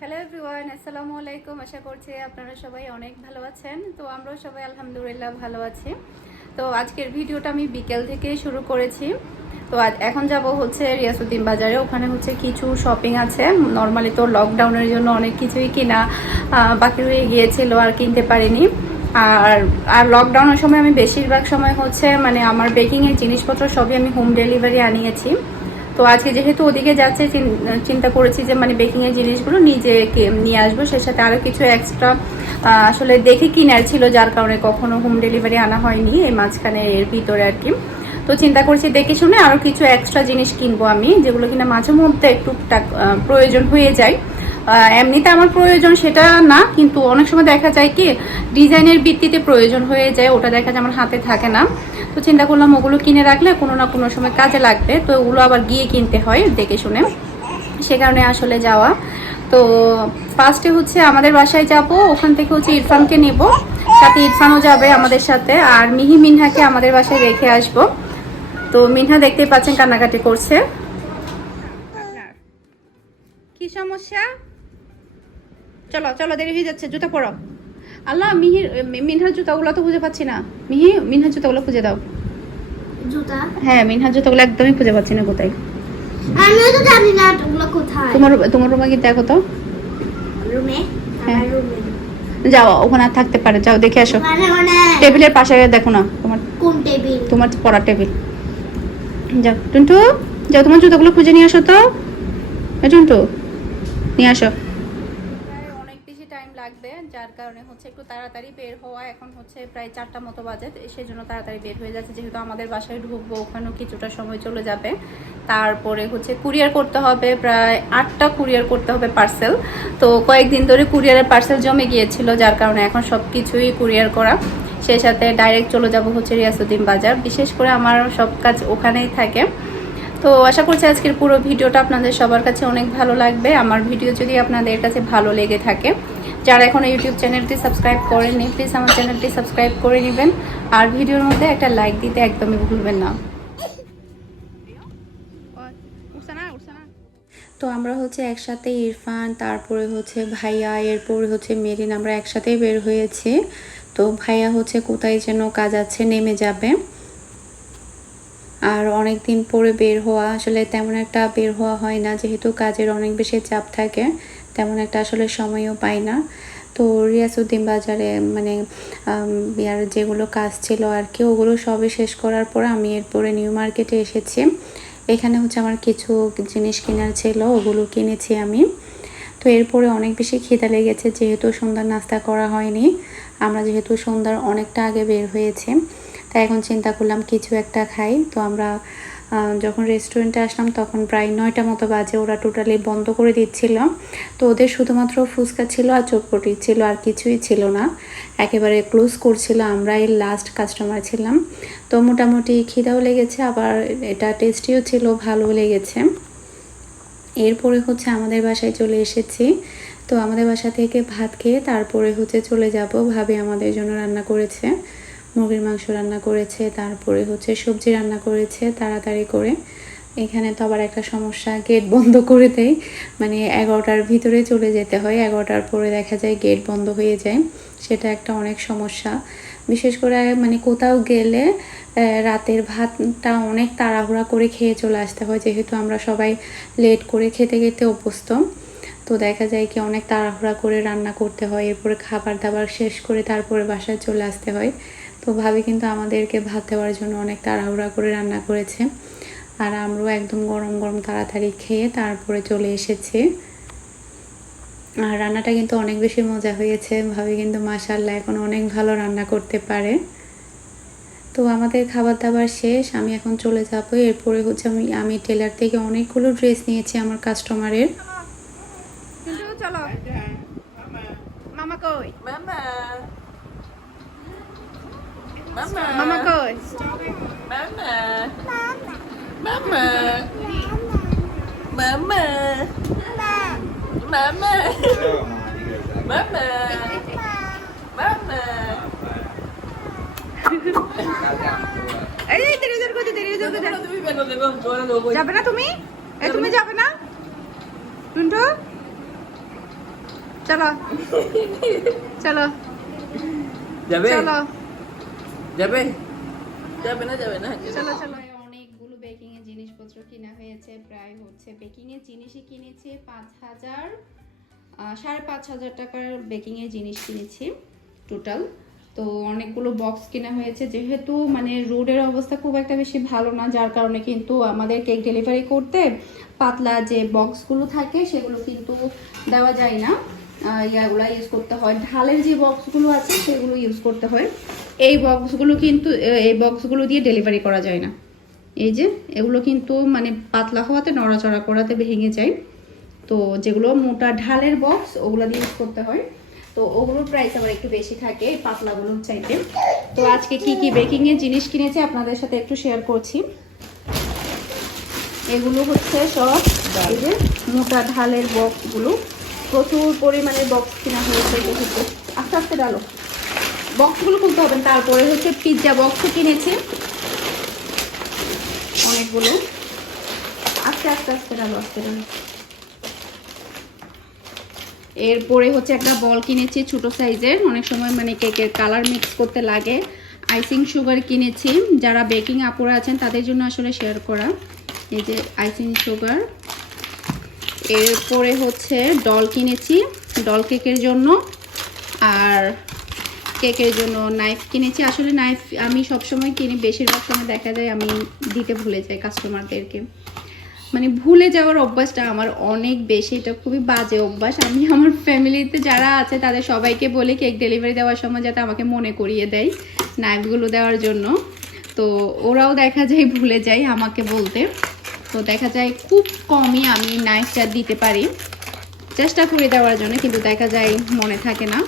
Hello everyone আসসালামু আলাইকুম আশা করছি আপনারা সবাই অনেক ভালো আছেন। তো আমরাও সবাই আলহামদুলিল্লাহ ভালো আছি। তো আজকের ভিডিওটা আমি বিকেল থেকে শুরু করেছি। তো এখন যাব হচ্ছে রিয়াসুদ্দিন বাজারে। ওখানে হচ্ছে কিছু শপিং আছে। নর্মালি তো লকডাউনের জন্য অনেক কিছুই কিনা বাকি রয়ে গিয়েছিল, আর কিনতে পারিনি। আর আর লকডাউনের সময় আমি বেশিরভাগ সময় হচ্ছে মানে আমার বেকিংয়ের জিনিসপত্র সবই আমি হোম ডেলিভারি আনিয়েছি। তো আজকে যেহেতু ওদিকে যাচ্ছে চিন্তা করেছি যে মানে বেকিং এর জিনিসগুলো নিজে নিয়ে আসব। সেই সাথে আরও কিছু এক্সট্রা আসলে দেখে কিনার ছিল যার কারণে কখনো হোম ডেলিভারি আনা হয়নি এই মাঝখানে এর ভিতরে আর কি। তো চিন্তা করছি দেখে শুনে আরও কিছু এক্সট্রা জিনিস কিনবো আমি যেগুলো কিনা মাঝে মধ্যে একটু টাক- আহ, প্রয়োজন হয়ে যায়। এমনিতে আমার প্রয়োজন সেটা না কিন্তু অনেক সময় দেখা যায় কি ডিজাইনের ভিত্তিতে প্রয়োজন হয়ে যায় ওটা দেখা যায় আমার হাতে থাকে না। তো চিন্তা করলাম ওগুলো কিনে রাখলে কোনো না কোনো সময় কাজে লাগবে। তো ওগুলো আবার গিয়ে কিনতে হয় দেখে শুনে। সে কারণে আসলে যাওয়া। তো ফার্স্টে হচ্ছে আমাদের বাসায় যাব, ওখান থেকে হচ্ছে ইরফানকে নেব। সাথে ইরফানও যাবে আমাদের সাথে। আর মিহি মিনহাকে আমাদের বাসায় রেখে আসব। তো মিনহা দেখতে পাচ্ছেন কান্নাকাটি করছে। কি সমস্যা? চলো চলো, দেরি হয়ে যাচ্ছে, জুতো পরো। আল্লাহ মিহির মিনহার জুতাগুলো তো খুঁজে পাচ্ছি না। মিহি মিনহার জুতাগুলো খুঁজে দাও। জুতা? হ্যাঁ মিনহার জুতাগুলো একদমই খুঁজে পাচ্ছি না কোথায়। আমিও তো জানি না ওগুলো কোথায়। তোমার তোমার রুমে কি দেখো তো। রুমে? হ্যাঁ। যাও ওখানে আর থাকতে পারে। যাও দেখে আসো। টেবিলের পাশে দেখো না তোমার কোন টেবিল? তোমার পড়ার টেবিল। যাও টুন্টু যাও তোমার জুতোগুলো খুঁজে নিয়ে আসো তো। টুন্টু নিয়ে আসো অনেক বেশি টাইম লাগবে যার কারণে হচ্ছে একটু তাড়াতাড়ি বের হওয়া এখন হচ্ছে প্রায় চারটা মতো বাজে সেই জন্য তাড়াতাড়ি বের হয়ে যাচ্ছে। যেহেতু আমাদের বাসায় ঢুকবো, ওখানেও কিছুটা সময় চলে যাবে। তারপরে হচ্ছে কুরিয়ার করতে হবে, প্রায় আটটা কুরিয়ার করতে হবে পার্সেল। তো কয়েকদিন ধরে কুরিয়ারের পার্সেল জমে গিয়েছিল, যার কারণে এখন সব কিছুই কুরিয়ার করা। সেই সাথে ডাইরেক্ট চলে যাব হচ্ছে রিয়াসুদ্দিন বাজার, বিশেষ করে আমার সব কাজ ওখানেই থাকে। তো আশা করছি আজকের পুরো ভিডিওটা আপনাদের সবার কাছে অনেক ভালো লাগবে। আমার ভিডিও যদি আপনাদের কাছে ভালো লেগে থাকে যারা এখন ইউটিউব চ্যানেলটি সাবস্ক্রাইব করেননি প্লিজ আমার চ্যানেলটি সাবস্ক্রাইব করে নেবেন। আর ভিডিওর মধ্যে একটা লাইক দিতে একদমই ভুলবেন না। তো আমরা হচ্ছে একসাথে ইরফান, তারপরে হচ্ছে ভাইয়া, এরপরে হচ্ছে মেরিন, আমরা একসাথেই বের হয়েছি। তো ভাইয়া হচ্ছে কোথায় যেন কাজ আছে, নেমে যাবে। আর অনেক দিন পরে বের হওয়া, আসলে তেমন একটা বের হওয়া হয় না, যেহেতু কাজের অনেক বেশি চাপ থাকে। তেমন একটা আসলে সময়ও পাই না। তো রিয়াসুদ্দিন বাজারে মানে ইয়ার যেগুলো কাজ ছিল আর কি, ওগুলো সবই শেষ করার পর আমি এরপরে নিউ মার্কেটে এসেছি। এখানে হচ্ছে আমার কিছু জিনিস কেনার ছিল, ওগুলো কিনেছি আমি। তো এরপরে অনেক বেশি খিদা লেগেছে, যেহেতু সন্ধ্যার নাস্তা করা হয়নি, আমরা যেহেতু সন্ধ্যার অনেকটা আগে বের হয়েছে, তাই এখন চিন্তা করলাম কিছু একটা খাই। তো আমরা যখন রেস্টুরেন্টে আসলাম, তখন প্রায় নয়টা মতো বাজে। ওরা টোটালি বন্ধ করে দিচ্ছিল। তো ওদের শুধুমাত্র ফুচকা ছিল আর চটপটি ছিল, আর কিছুই ছিল না। একেবারে ক্লোজ করছিল আমরা আমরাই লাস্ট কাস্টমার ছিলাম। তো মোটামুটি খিদাও লেগেছে, আবার এটা টেস্টিও ছিল ভালো লেগেছে। এরপরে হচ্ছে আমাদের বাসায় চলে এসেছি। তো আমাদের বাসা থেকে ভাত খেয়ে তারপরে হচ্ছে চলে যাব, ভাবি আমাদের জন্য রান্না করেছে। মুরগির মাংস রান্না করেছে, তারপরে হচ্ছে সবজি রান্না করেছে তাড়াতাড়ি করে। এখানে তো আবার একটা সমস্যা গেট বন্ধ করে দেয়। মানে এগারোটার ভিতরে চলে যেতে হয়, এগারোটার পরে দেখা যায় গেট বন্ধ হয়ে যায়। সেটা একটা অনেক সমস্যা। বিশেষ করে মানে কোথাও গেলে রাতের ভাতটা অনেক তাড়াহুড়া করে খেয়ে চলে আসতে হয়, যেহেতু আমরা সবাই লেট করে খেতে খেতে অভ্যস্ত। তো দেখা যায় কি অনেক তাড়াহুড়া করে রান্না করতে হয়, এরপরে খাবার দাবার শেষ করে তারপরে বাসায় চলে আসতে হয়। তো ভাবি কিন্তু আমাদেরকে ভাত দেওয়ার জন্য অনেক তাড়াহুড়া করে রান্না করেছে। আর আমরাও একদম গরম গরম তাড়াতাড়ি খেয়ে তারপরে চলে এসেছি। আর রান্নাটা কিন্তু অনেক বেশি মজা হয়েছে ভাবি কিন্তু মাসাল্লাহ এখন অনেক ভালো রান্না করতে পারে। তো আমাদের খাবার দাবার শেষ আমি এখন চলে যাব। এরপরে হচ্ছে আমি আমি টেলার থেকে অনেকগুলো ড্রেস নিয়েছি আমার কাস্টমারের। চলো। মামা কই? Mama. Mama. মামা কই Mama. Mama. Mama. Mama. Mama. Mama. এই দেরি দেরি করতে দেরি দেরি করতে তুমি বেরো দেবো বড় দেবো যাবে না তুমি এই তুমি যাবে না টুন্টু চলো চলো যাবে চলো যাবে? যাবে না যাবে না? চলো চলো। অনেকগুলো বেকিং এর জিনিসপত্র কিনা হয়েছে প্রায় হচ্ছে বেকিং এর জিনিসই কিনেছি পাঁচ হাজার সাড়ে পাঁচ হাজার টাকার বেকিং এর জিনিস কিনেছি টোটাল তো অনেকগুলো বক্স কেনা হয়েছে যেহেতু মানে রোডের অবস্থা খুব একটা বেশি ভালো না যার কারণে কিন্তু আমাদের কেক ডেলিভারি করতে পাতলা যে বক্সগুলো থাকে সেগুলো কিন্তু দেওয়া যায় না। ইয়াগুলো ইউজ করতে হয়। ঢালের যে বক্সগুলো আছে সেগুলো ইউজ করতে হয়। এই বক্সগুলো কিন্তু এই বক্সগুলো দিয়ে ডেলিভারি করা যায় না। এই যে এগুলো কিন্তু মানে পাতলা হওয়াতে নড়াচড়া করাতে ভেঙে যায়। তো যেগুলো মোটা ঢালের বক্স ওগুলো দিয়ে ইউজ করতে হয়। তো ওগুলোর প্রাইস আবার একটু বেশি থাকে এই পাতলাগুলোর চাইতে। তো আজকে কি কি বেকিং এর জিনিস কিনেছি আপনাদের সাথে একটু শেয়ার করছি। এগুলো হচ্ছে সব এই যে মোটা ঢালের বক্সগুলো প্রচুর পরিমাণে বক্স কেনা হয়েছে আস্তে আস্তে ডালো। বক্সগুলো খুলতে হবে। তারপরে হচ্ছে পিৎজা বক্সও কিনেছি। অনেকগুলো। আস্তে আস্তে আস্তে ডালো আস্তে ডালো এরপরে হচ্ছে একটা বল কিনেছি ছোট সাইজের। অনেক সময় মানে কেকের কালার মিক্স করতে লাগে। আইসিং সুগার কিনেছি। যারা বেকিং আপুরা আছেন, তাদের জন্য আসলে শেয়ার করা। এই যে আইসিং সুগার এরপরে হচ্ছে ডল কিনেছি। ডল কেকের জন্য। আর কেকের জন্য নাইফ কিনেছি। আসলে নাইফ আমি সবসময় কিনি, বেশিরভাগ সময় দেখা যায় আমি দিতে ভুলে যাই কাস্টমারদেরকে মানে ভুলে যাওয়ার অভ্যাসটা আমার অনেক বেশি, এটা খুবই বাজে অভ্যাস। আমি আমার ফ্যামিলিতে যারা আছে, তাদের সবাইকে বলি কেক ডেলিভারি দেওয়ার সময় যাতে আমাকে মনে করিয়ে দেয় নাইফগুলো দেওয়ার জন্য। তো ওরাও দেখা যায় ভুলে যায় আমাকে বলতে। তো দেখা যায় খুব কমই আমি নাইফটা দিতে পারি, চেষ্টা করে দেওয়ার জন্য, কিন্তু দেখা যায় মনে থাকে না।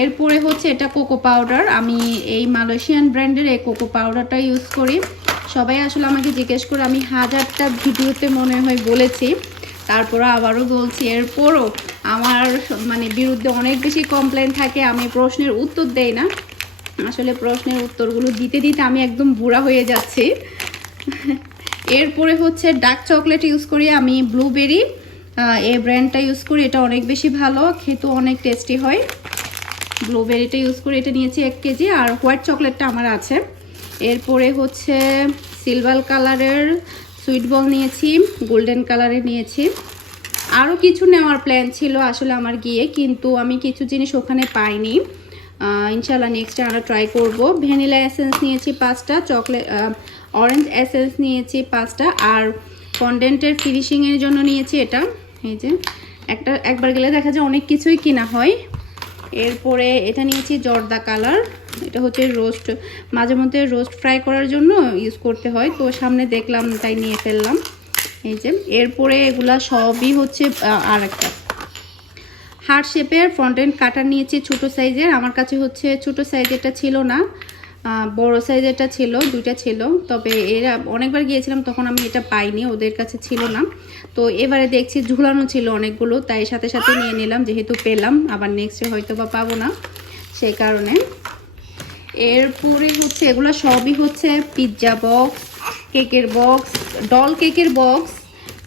এরপরে হচ্ছে এটা কোকো পাউডার। আমি এই মালয়েশিয়ান ব্র্যান্ডের এই কোকো পাউডারটা ইউজ করি। সবাই আসলে আমাকে জিজ্ঞেস করে, আমি হাজারটা ভিডিওতে মনে হয় বলেছি। তারপরে আবারও বলছি, এরপরও আমার মানে বিরুদ্ধে অনেক বেশি কমপ্লেন থাকে, আমি প্রশ্নের উত্তর দেই না। আসলে প্রশ্নের উত্তরগুলো দিতে দিতে আমি একদম বুড়া হয়ে যাচ্ছি। এরপরে হচ্ছে ডার্ক চকলেট ইউজ করি আমি ব্লুবেরি এই ব্র্যান্ডটা ইউজ করি, এটা অনেক বেশি ভালো, খেতেও অনেক টেস্টি হয়। ব্লুবেরিটা ইউজ করি এটা নিয়েছি এক কেজি, আর হোয়াইট চকলেটটা আমার আছে। এরপরে হচ্ছে সিলভার কালারের সুইট বল নিয়েছি গোল্ডেন কালারের নিয়েছি। আরও কিছু নেওয়ার প্ল্যান ছিল আসলে আমার গিয়ে, কিন্তু আমি কিছু জিনিস ওখানে পাইনি। ইনশাল্লাহ নেক্সট আমরা ট্রাই করব। ভ্যানিলা এসেন্স নিয়েছি পাঁচটা চকলেট অরেঞ্জ এসেন্স নিয়েছি পাঁচটা, আর ফন্ডেন্টের ফিনিশিংয়ের জন্য নিয়েছি এটা। এই যে, একটা, একবার গেলে দেখা যায় অনেক কিছুই কেনা হয়। এরপরে এটা নিয়েছি জর্দা কালার। এটা হচ্ছে রোস্ট। মাঝে মধ্যে রোস্ট ফ্রাই করার জন্য ইউজ করতে হয়। তো সামনে দেখলাম, তাই নিয়ে ফেললাম। এই যে, এরপরে এগুলা সবই হচ্ছে আর একটা। হার্ট শেপের ফ্রন্ট এন্ড কাটার নিয়েছি ছোট সাইজের আমার কাছে হচ্ছে ছোট সাইজেরটা ছিল না। বড় সাইজেরটা ছিল, দুইটা ছিল, তবে এরা অনেকবার গিয়েছিলাম, তখন আমি এটা পাইনি, ওদের কাছে ছিল না। তো এবারে দেখছি ঝুলানো ছিল অনেকগুলো, তাই সাথে সাথে নিয়ে নিলাম, যেহেতু পেলাম, আবার নেক্সটে হয়তো বা পাবো না সেই কারণে। এরপরে হচ্ছে, এগুলো সবই হচ্ছে পিৎজা বক্স কেকের বক্স ডল কেকের বক্স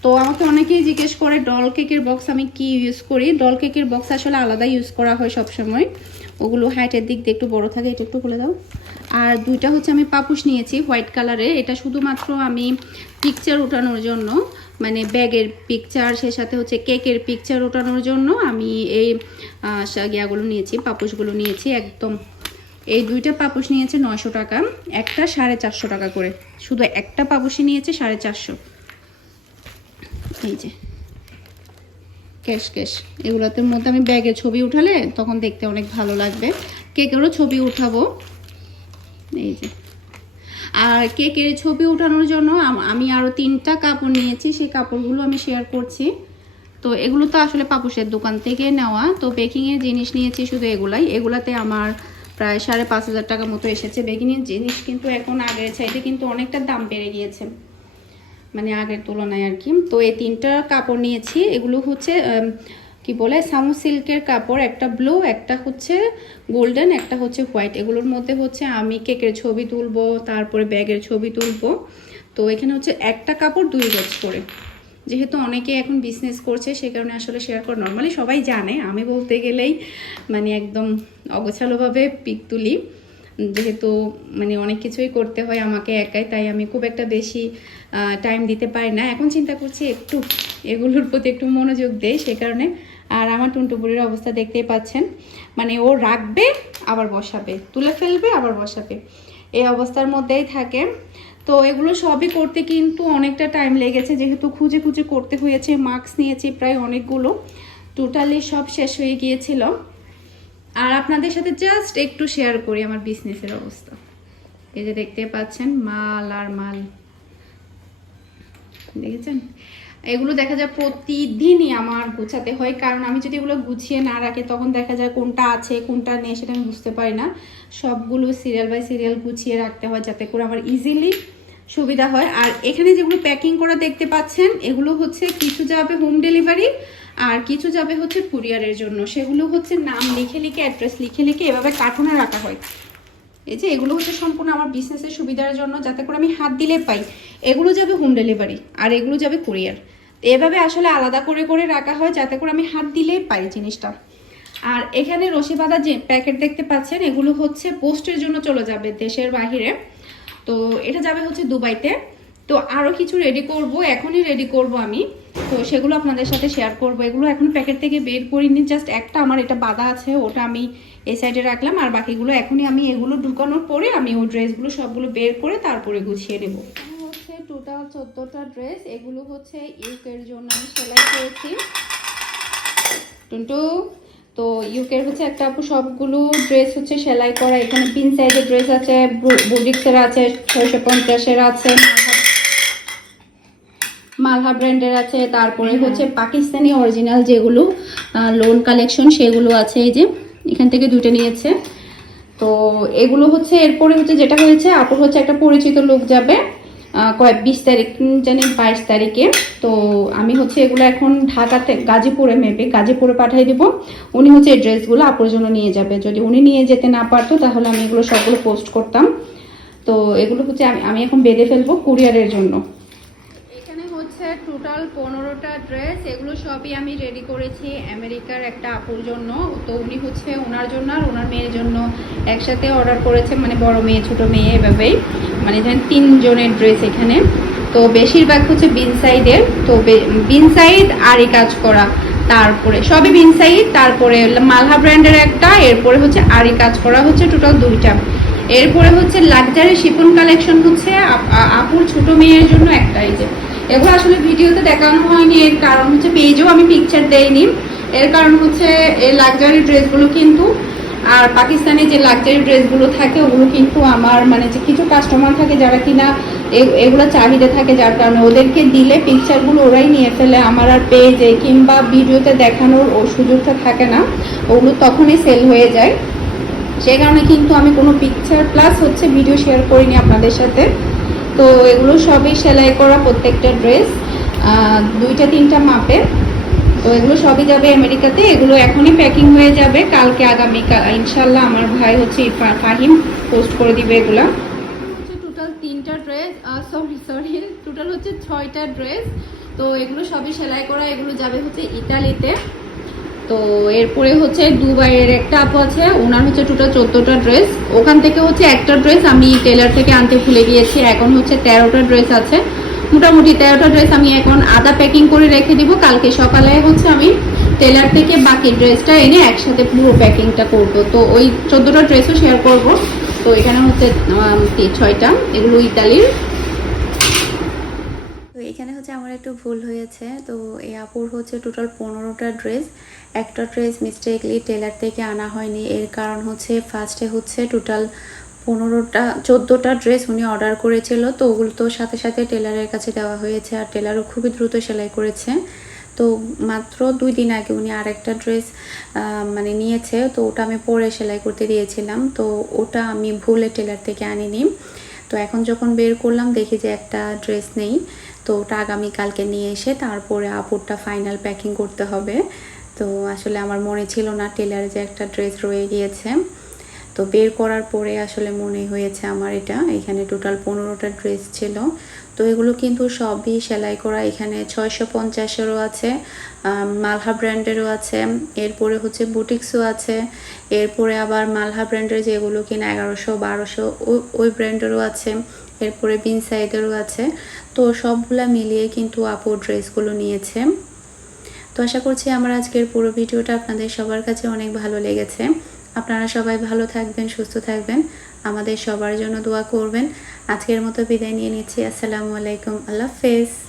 তো আমাকে অনেকেই জিজ্ঞেস করে ডল কেকের বক্স আমি কি ইউজ করি? ডল কেকের বক্স আসলে আলাদা ইউজ করা হয় সব সময় ওগুলো হাইটের দিক দিয়ে একটু বড় থাকে, এটা একটু বলে দাও। আর দুইটা হচ্ছে আমি পাপুস নিয়েছি, হোয়াইট কালারের। এটা শুধুমাত্র আমি পিকচার ওঠানোর জন্য মানে ব্যাগের পিকচার সে সাথে হচ্ছে কেকের পিকচার ওঠানোর জন্য আমি এই ইয়াগুলো নিয়েছি পাপুসগুলো নিয়েছি, একদম। এই দুইটা পাপুস নিয়েছে নয়শো টাকা, একটা সাড়ে চারশো টাকা করে। শুধু একটা পাপুসই নিয়েছে সাড়ে চারশো। এই যে। ক্যাশ ক্যাশ এগুলোতে মধ্যে আমি ব্যাগে ছবি উঠালে তখন দেখতে অনেক ভালো লাগবে। কেকেরও ছবি উঠাবো। এই যে। আর কেকের ছবি ওঠানোর জন্য আমি আরও তিনটা কাপড় নিয়েছি, সেই কাপড়গুলো আমি শেয়ার করছি। তো এগুলো তো আসলে পাপুসের দোকান থেকে নেওয়া। তো বেকিংয়ের জিনিস নিয়েছি শুধু এগুলাই। এগুলাতে আমার প্রায় সাড়ে পাঁচ হাজার টাকা মতো এসেছে। বেকিংয়ের জিনিস কিন্তু এখন আগের চাইতে কিন্তু অনেকটা দাম বেড়ে গিয়েছে। মানে আগের তুলনায় আর কি। তো এই তিনটা কাপড় নিয়েছি। এগুলো হচ্ছে কি বলে? সামু সিল্কের কাপড়, একটা ব্লু, একটা হচ্ছে গোল্ডেন, একটা হচ্ছে হোয়াইট। এগুলোর মধ্যে হচ্ছে আমি কেকের ছবি তুলবো, তারপরে ব্যাগের ছবি তুলবো। তো এখানে হচ্ছে একটা কাপড়, দুই গজ করে। যেহেতু অনেকে এখন বিজনেস করছে, সে কারণে আসলে শেয়ার করে নর্মালি সবাই জানে। আমি বলতে গেলেই মানে একদম অগোছালোভাবে পিক তুলি। যেহেতু মানে অনেক কিছুই করতে হয় আমাকে একাই, তাই আমি খুব একটা বেশি টাইম দিতে পারি না। এখন চিন্তা করছি একটু এগুলোর প্রতি একটু মনোযোগ দেয় সে কারণে আর আমার টুনটুপুরির অবস্থা দেখতেই পাচ্ছেন। মানে ও রাখবে, আবার বসাবে। তুলে ফেলবে, আবার বসাবে। এই অবস্থার মধ্যেই থাকে। তো এগুলো সবই করতে কিন্তু অনেকটা টাইম লেগেছে। যেহেতু খুঁজে খুঁজে করতে হয়েছে মার্কস নিয়েছি প্রায় অনেকগুলো। টোটালি সব শেষ হয়ে গিয়েছিল। আর আপনাদের সাথে জাস্ট একটু শেয়ার করি আমার বিজনেসের অবস্থা। এই যে দেখতে পাচ্ছেন, মাল আর মাল। দেখেছেন? এগুলো দেখা যায় প্রতিদিনই আমার গুছাতে হয়, কারণ আমি যদি এগুলো গুছিয়ে না রাখি তখন দেখা যায় কোনটা আছে, কোনটা নেই সেটা আমি বুঝতে পারি না। সবগুলো সিরিয়াল বাই সিরিয়াল গুছিয়ে রাখতে হয় যাতে করে আমার ইজিলি সুবিধা হয়। আর এখানে যেগুলো প্যাকিং করা দেখতে পাচ্ছেন, এগুলো হচ্ছে কিছু যাবে হোম ডেলিভারি আর কিছু যাবে হচ্ছে কুরিয়ারের জন্য। সেগুলো হচ্ছে নাম লিখে লিখে অ্যাড্রেস লিখে লিখে এভাবে কার্টুনে রাখা হয়। এই যে এগুলো হচ্ছে সম্পূর্ণ আমার বিজনেসের সুবিধার জন্য, যাতে করে আমি হাত দিলে পাই। এগুলো যাবে হোম ডেলিভারি আর এগুলো যাবে কুরিয়ার এভাবে আসলে আলাদা করে করে রাখা হয়, যাতে করে আমি হাত দিলেই পাই জিনিসটা। আর এখানে রশিবাদা যে প্যাকেট দেখতে পাচ্ছেন, এগুলো হচ্ছে পোস্টের জন্য চলে যাবে দেশের বাহিরে। তো এটা যাবে হচ্ছে দুবাইতে। তো আরও কিছু রেডি করব, এখনই রেডি করব আমি। তো সেগুলো আপনাদের সাথে শেয়ার করব। এগুলো এখন প্যাকেট থেকে বের করিনি জাস্ট একটা আমার এটা বাঁধা আছে, ওটা আমি এই সাইডে রাখলাম আর বাকিগুলো এখনই আমি এগুলো ঢুকানোর পরে আমি ওই ড্রেসগুলো সবগুলো বের করে তারপরে গুছিয়ে নেব। হচ্ছে টোটাল চোদ্দোটা ড্রেস এগুলো হচ্ছে ইউকের জন্য আমি সেলাই করেছি। টুন্টু তো ইউকের হচ্ছে একটা আপু সবগুলো ড্রেস হচ্ছে সেলাই করা এখানে পিন সাইজের ড্রেস আছে বুটিক্সের আছে ছয়শো পঞ্চাশের আছে মালহা ব্র্যান্ডের আছে তারপরে হচ্ছে পাকিস্তানি অরিজিনাল যেগুলো লোন কালেকশন সেগুলো আছে এই যে। এখান থেকে দুটো নিয়েছে। তো এগুলো হচ্ছে, এরপরে হচ্ছে যেটা হয়েছে, আপুর হচ্ছে একটা পরিচিত লোক যাবে কয়েক বিশ তারিখ জানি বাইশ তারিখে। তো আমি হচ্ছে এগুলো এখন ঢাকাতে, গাজীপুরে মেপে, গাজীপুরে পাঠিয়ে দিব। উনি হচ্ছে এই ড্রেসগুলো আপুর জন্য নিয়ে যাবে। যদি উনি নিয়ে যেতে না পারতো, তাহলে আমি এগুলো সবগুলো পোস্ট করতাম। তো এগুলো হচ্ছে আমি আমি এখন বেঁধে ফেলব কুরিয়ারের জন্য। টোটাল পনেরোটা ড্রেস এগুলো সবই আমি রেডি করেছি আমেরিকার একটা আপুর জন্য। তো উনি হচ্ছে ওনার জন্য আর ওনার মেয়ের জন্য একসাথে অর্ডার করেছে মানে বড় মেয়ে, ছোট মেয়ে এভাবেই। মানে ধরেন তিনজনের ড্রেস এখানে। তো বেশিরভাগ হচ্ছে বিন সাইডের। তো বিন সাইড আর এই কাজ করা তারপরে, সবই বিন সাইড, তারপরে মালহা ব্র্যান্ডের একটা, এরপরে হচ্ছে আরি কাজ করা হচ্ছে টোটাল দুইটা। এরপরে হচ্ছে লাক্সারি শিপন কালেকশন হচ্ছে আপ- আপুর ছোট মেয়ের জন্য একটা, এই যে এগুলো আসলে ভিডিওতে দেখানো হয়নি, এর কারণ হচ্ছে পেজেও আমি পিকচার দেইনি। এর কারণ হচ্ছে এই লাক্সারি ড্রেসগুলো কিন্তু, আর পাকিস্তানি যে লাক্সারি ড্রেসগুলো থাকে, ওগুলো কিন্তু আমার মানে যে কিছু কাস্টমার থাকে যারা কিনা এগুলো চাহিদা থাকে যার কারণে ওদেরকে দিলে পিকচারগুলো ওরাই নিয়ে ফেলে। আমার আর পেজে কিংবা ভিডিওতে দেখানোর ও সুযোগটা থাকে না, ওগুলো তখনই সেল হয়ে যায়। সেই কারণে কিন্তু আমি কোনো পিকচার প্লাস হচ্ছে ভিডিও শেয়ার করিনি আপনাদের সাথে। তো এগুলো সবই সেলাই করা প্রত্যেকটা ড্রেস দুইটা তিনটা মাপে। তো এগুলো সবই যাবে আমেরিকাতে। এগুলো এখনই প্যাকিং হয়ে যাবে। কালকে আগামী ইনশাল্লাহ আমার ভাই হচ্ছে ফাহিম পোস্ট করে দিবে এগুলো। টোটাল তিনটা ড্রেস সরি সরি টোটাল হচ্ছে ছয়টা ড্রেস। তো এগুলো সবই সেলাই করা, এগুলো যাবে হচ্ছে ইতালিতে। তো এরপরে হচ্ছে দুবাইয়ের একটা আপু আছে, ওনার হচ্ছে টোটাল চোদ্দোটা ড্রেস ওখান থেকে হচ্ছে একটা ড্রেস আমি টেলার থেকে আনতে ভুলে গিয়েছি, এখন হচ্ছে তেরোটা ড্রেস আছে। মোটামুটি তেরোটা ড্রেস আমি এখন আদা প্যাকিং করে রেখে দিব। কালকে সকালে হচ্ছে আমি টেলার থেকে বাকি ড্রেসটা এনে একসাথে পুরো প্যাকিংটা করব। তো ওই চোদ্দোটা ড্রেসও শেয়ার করব। তো এখানে হচ্ছে ছয়টা? এগুলো ইতালির। তো এখানে হচ্ছে আমার একটু ভুল হয়েছে। তো এই আপুর হচ্ছে টোটাল পনেরোটা ড্রেস একটা ড্রেস মিস্টেকলি টেলার থেকে আনা হয়নি। এর কারণ হচ্ছে ফার্স্টে হচ্ছে টোটাল পনেরোটা, চোদ্দোটা ড্রেস উনি অর্ডার করেছিল। তো ওগুলো তো সাথে সাথে টেলারের কাছে দেওয়া হয়েছে আর টেলারও খুবই দ্রুত সেলাই করেছে। তো মাত্র দুই দিন আগে উনি আরেকটা ড্রেস মানে নিয়েছে। তো ওটা আমি পরে সেলাই করতে দিয়েছিলাম। তো ওটা আমি ভুলে টেলার থেকে আনিনি। তো এখন যখন বের করলাম, দেখি যে একটা ড্রেস নেই। তো ওটা আগামীকালকে নিয়ে এসে তারপরে আপুরটা ফাইনাল প্যাকিং করতে হবে। তো আসলে আমার মনে ছিল না টেলারে যে একটা ড্রেস রয়ে গিয়েছে। তো বের করার পরে আসলে মনে হয়েছে আমার এটা। এখানে টোটাল পনেরোটা ড্রেস ছিল। তো এগুলো কিন্তু সবই সেলাই করা। এখানে ছয়শো পঞ্চাশেরও আছে মালহা ব্র্যান্ডেরও আছে। এরপরে হচ্ছে বুটিক্সও আছে। এরপরে আবার মালহা ব্র্যান্ডের যেগুলো কিনা এগারোশো, বারোশো ওই ব্র্যান্ডেরও আছে। এরপরে বিন সাইডেরও আছে। তো সবগুলা মিলিয়ে কিন্তু আপু ড্রেসগুলো নিয়েছে। তো আশা করছি আমার আজকের পুরো ভিডিওটা আপনাদের সবার কাছে অনেক ভালো লেগেছে। আপনারা সবাই ভালো থাকবেন, সুস্থ থাকবেন। আমাদের সবার জন্য দোয়া করবেন। আজকের মতো বিদায় নিয়ে নিচ্ছি। আসসালামু আলাইকুম। আল্লাহ হাফেজ।